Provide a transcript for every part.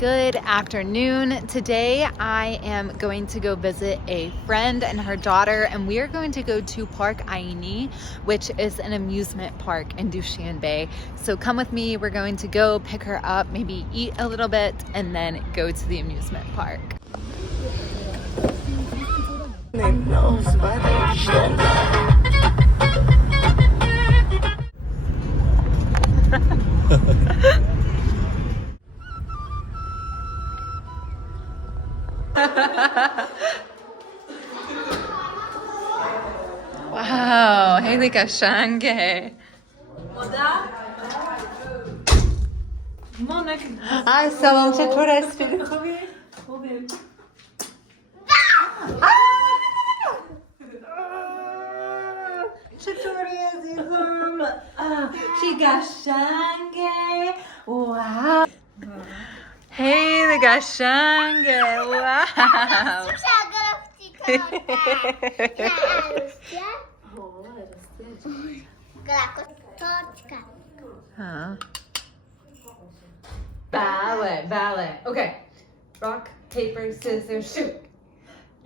Good afternoon. Today I am going to go visit a friend and her daughter, and we are going to go to Park Khayyom, which is an amusement park in Dushanbe. So come with me. We're going to go pick her up, maybe eat a little bit, and then go to the amusement park. واو خیلی قشنگه. سلام، چطور هستی؟ خوبی؟ خوبی. چطوری عزیزم؟ چی قشنگه. واو خیلی قشنگه. واو Ballet. Okay. Rock, paper, scissors, shoot.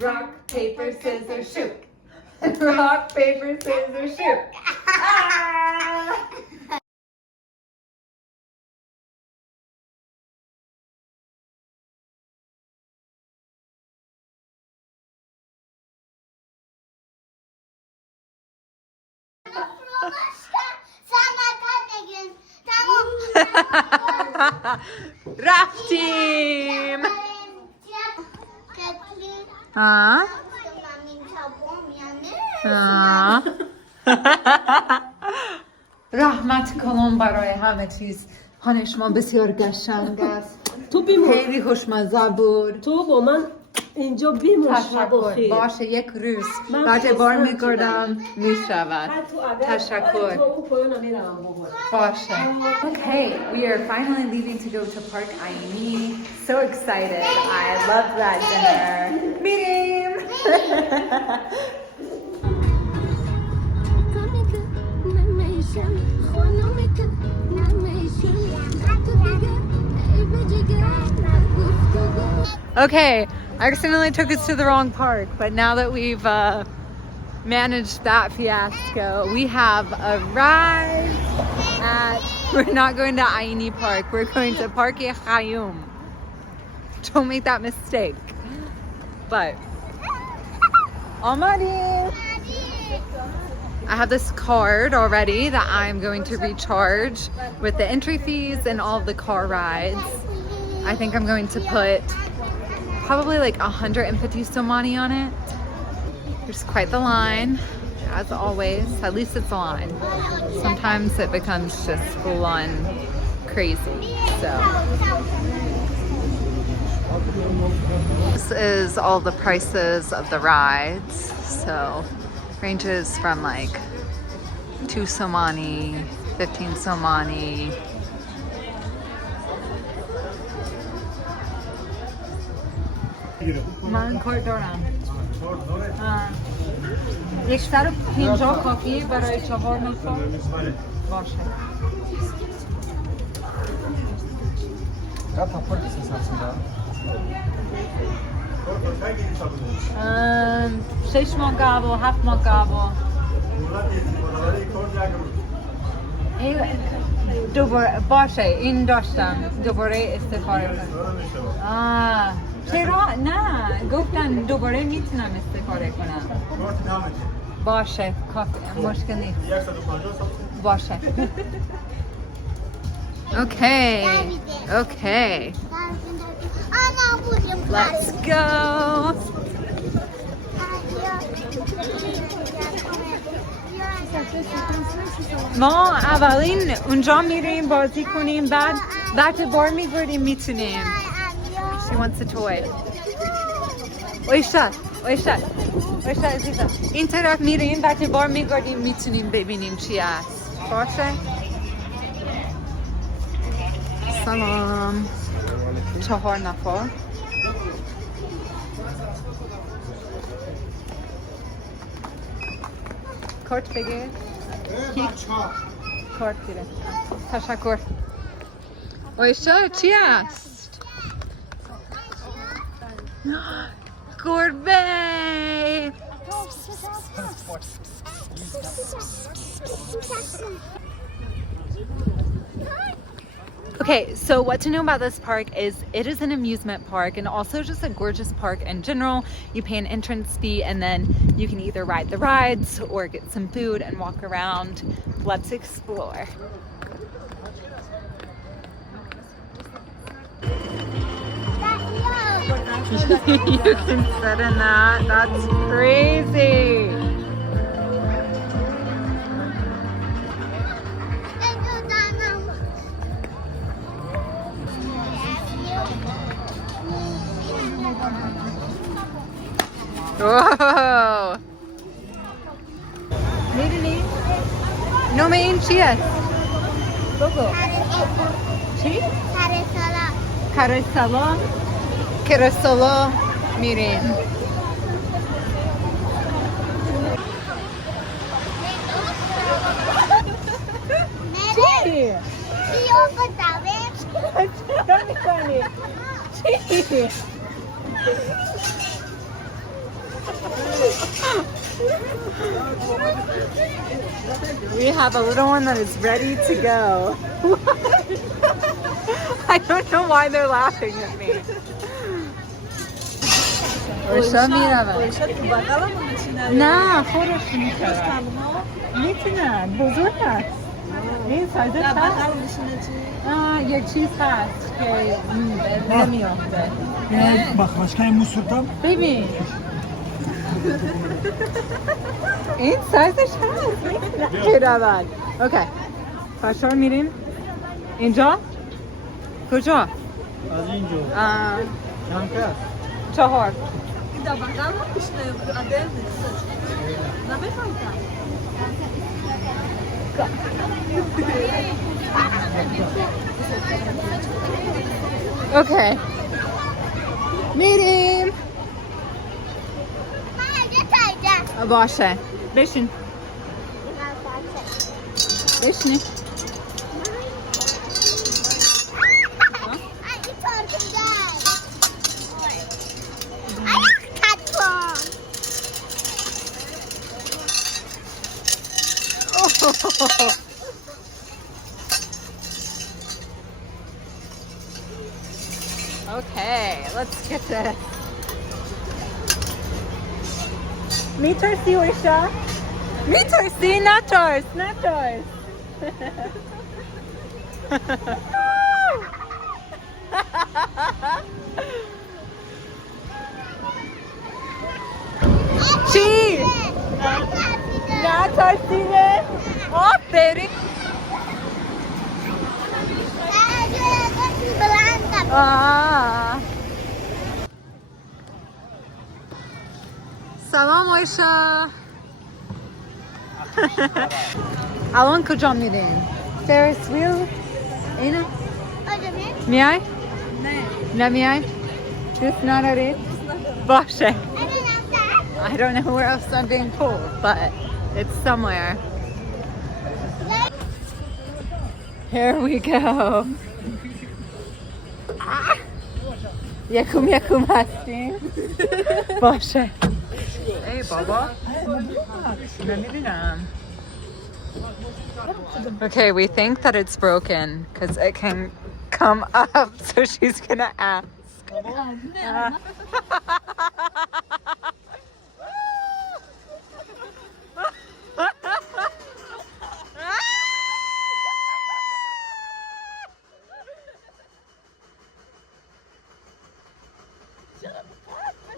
Rock, paper, scissors, shoot. Rock, paper, scissors, shoot. Ah! رفتیم. رحمت کنم برای همه چیز. خانه شما بسیار قشنگ است. تو بیمون. خیلی خوشمزه بود. تو با من اینجا بیمون. تشکر. باشه یک روز بعد بار میگردم میشود. تشکر. باشه. Okay, we are finally leaving to go to Park Khayyom. So excited. I love that dinner. میریم. Okay, I accidentally took us to the wrong park, but now that we've managed that fiasco, we have arrived at, we're not going to Khayyom Park, we're going to Park Khayyom. Don't make that mistake. But, Amadi! I have this card already that I'm going to recharge with the entry fees and all of the car rides. I think I'm going to put probably like 150 somani on it. There's quite the line, as always. At least it's a line. Sometimes it becomes just full on crazy. So this is all the prices of the rides. So ranges from like 2 somani, 15 somani. من کار دارم. یک سر 50 کافیه برای 4 نفر. باشه. شش ماه قبل 7 ماه قبل. دوباره باشه این داشتم دوباره استفاده کنم. چرا؟ نه گفتن دوباره میتونم استفاده کنم. باشه مشکل نیست. باشه. Okay. Let's go. ما اولین اونجا میریم بازی کنیم بعد بار میگردیم میتونیم. She wants a toy. اویشت عزیزم. این طرف میریم بعد بار میگردیم میتونیم ببینیم چی هست. باشه. سلام. 4 نفر. کارت بگیر. کارت گیره. تشکر. اویشت چی هست؟ Gourmet! Okay, so what to know about this park is it is an amusement park and also just a gorgeous park in general. You pay an entrance fee and then you can either ride the rides or get some food and walk around. Let's explore. You can sit in that. That's crazy. Whoa. No main chia. Gogo. Chi? Carousel. Carousel. Miren. Chi. We have a little one that is ready to go. I don't know why they're laughing at me. نه خودش میتونن بزرگ هست این سایزش هست یک چیز هست که نمیافته ببین این سایزش هست میتونن اوکی فشار میریم اینجا کجا؟ از اینجا چهار اوکی میریم باشه بشین بشین Okay, let's get this. میترسی ویشا؟ میترسی؟ نترس نترس. چی؟ نترسیده؟ آفرین. سلام ویشا. الان کجا میرین؟ Ferris wheel؟ اینه؟ میای؟ نه نمیای؟ دوست نداری؟ باشه. I don't know where else I'm being pulled, but it's somewhere. Here we go. یکم هستیم. باشه. ای بابا. نمیدونم. Okay, we think that it's broken because it can come up, so she's gonna ask.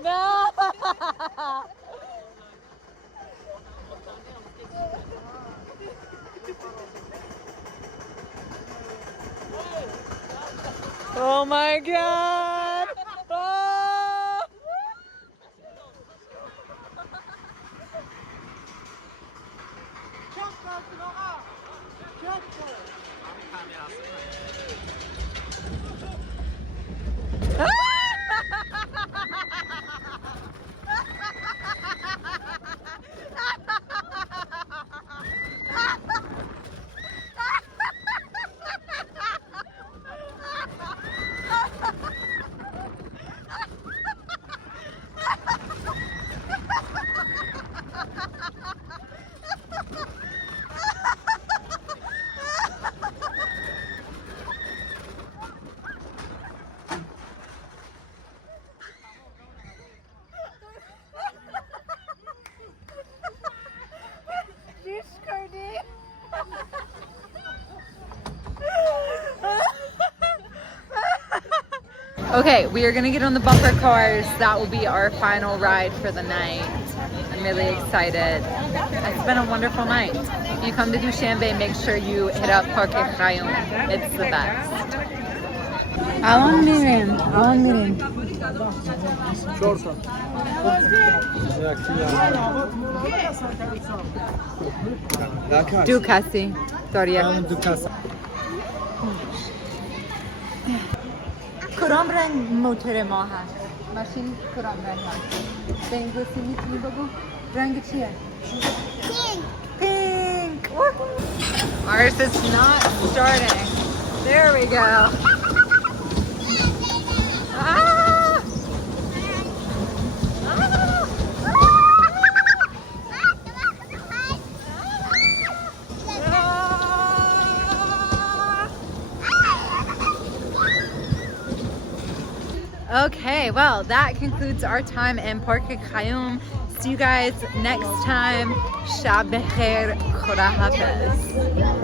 No! Oh my God! Oh! Okay, we are gonna get on the bumper cars. That will be our final ride for the night. I'm really excited. It's been a wonderful night. If you come to Dushanbe, make sure you hit up Park Khayyom. It's the best. Alon mirin. Du kasi. Doriye. کدام رنگ موتور ما هست؟ ماشین کدام رنگ هست؟ به این گوشی میتونی بگو؟ رنگ چیه؟ Pink! Ours is not starting. There we go. Ah! Okay, well, that concludes our time in Park Khayyom. See you guys next time. Shab Bekhair. Khuda Hafiz.